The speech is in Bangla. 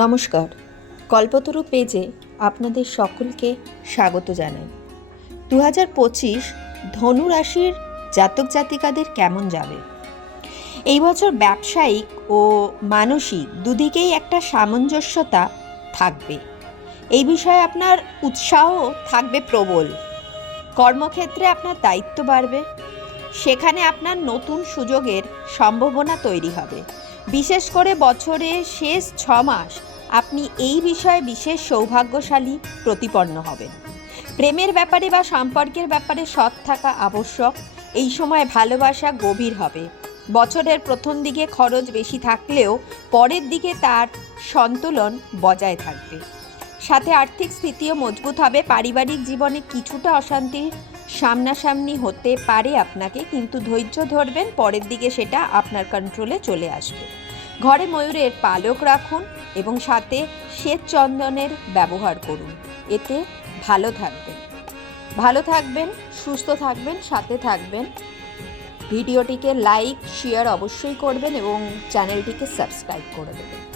নমস্কার, কল্পতরু পেজে আপনাদের সকলকে স্বাগত জানাই। 2025 ধনু রাশির জাতক জাতিকাদের কেমন যাবে? এই বছর ব্যবসায়িক ও মানসিক দুদিকেই একটা সামঞ্জস্যতা থাকবে। এই বিষয়ে আপনার উৎসাহ থাকবে প্রবল। কর্মক্ষেত্রে আপনার দায়িত্ব বাড়বে, সেখানে আপনার নতুন সুযোগের সম্ভাবনা তৈরি হবে। বিশেষ করে বছরের শেষ 6 মাস আপনি এই বিষয়ে বিশেষ সৌভাগ্যশালী প্রতিপন্ন হবেন। প্রেমের ব্যাপারে বা সম্পর্কের ব্যাপারে সৎ থাকা আবশ্যক। এই সময় ভালোবাসা গভীর হবে। বছরের প্রথম দিকে খরচ বেশি থাকলেও পরের দিকে তার সন্তুলন বজায় থাকবে। সাথে আর্থিক স্থিতিও মজবুত হবে। পারিবারিক জীবনে কিছুটা অশান্তির সামনাসামনি হতে পারে আপনাকে, কিন্তু ধৈর্য ধরবেন, পরের দিকে সেটা আপনার কন্ট্রোলে চলে আসবে। ঘরে ময়ূরের পালক রাখুন এবং সাথে শ্বেত চন্দনের ব্যবহার করুন। এতে ভালো থাকবেন, সুস্থ থাকবেন, সাথে থাকবেন। ভিডিওটিকে লাইক শেয়ার অবশ্যই করবেন এবং চ্যানেলটিকে সাবস্ক্রাইব করে দেবেন।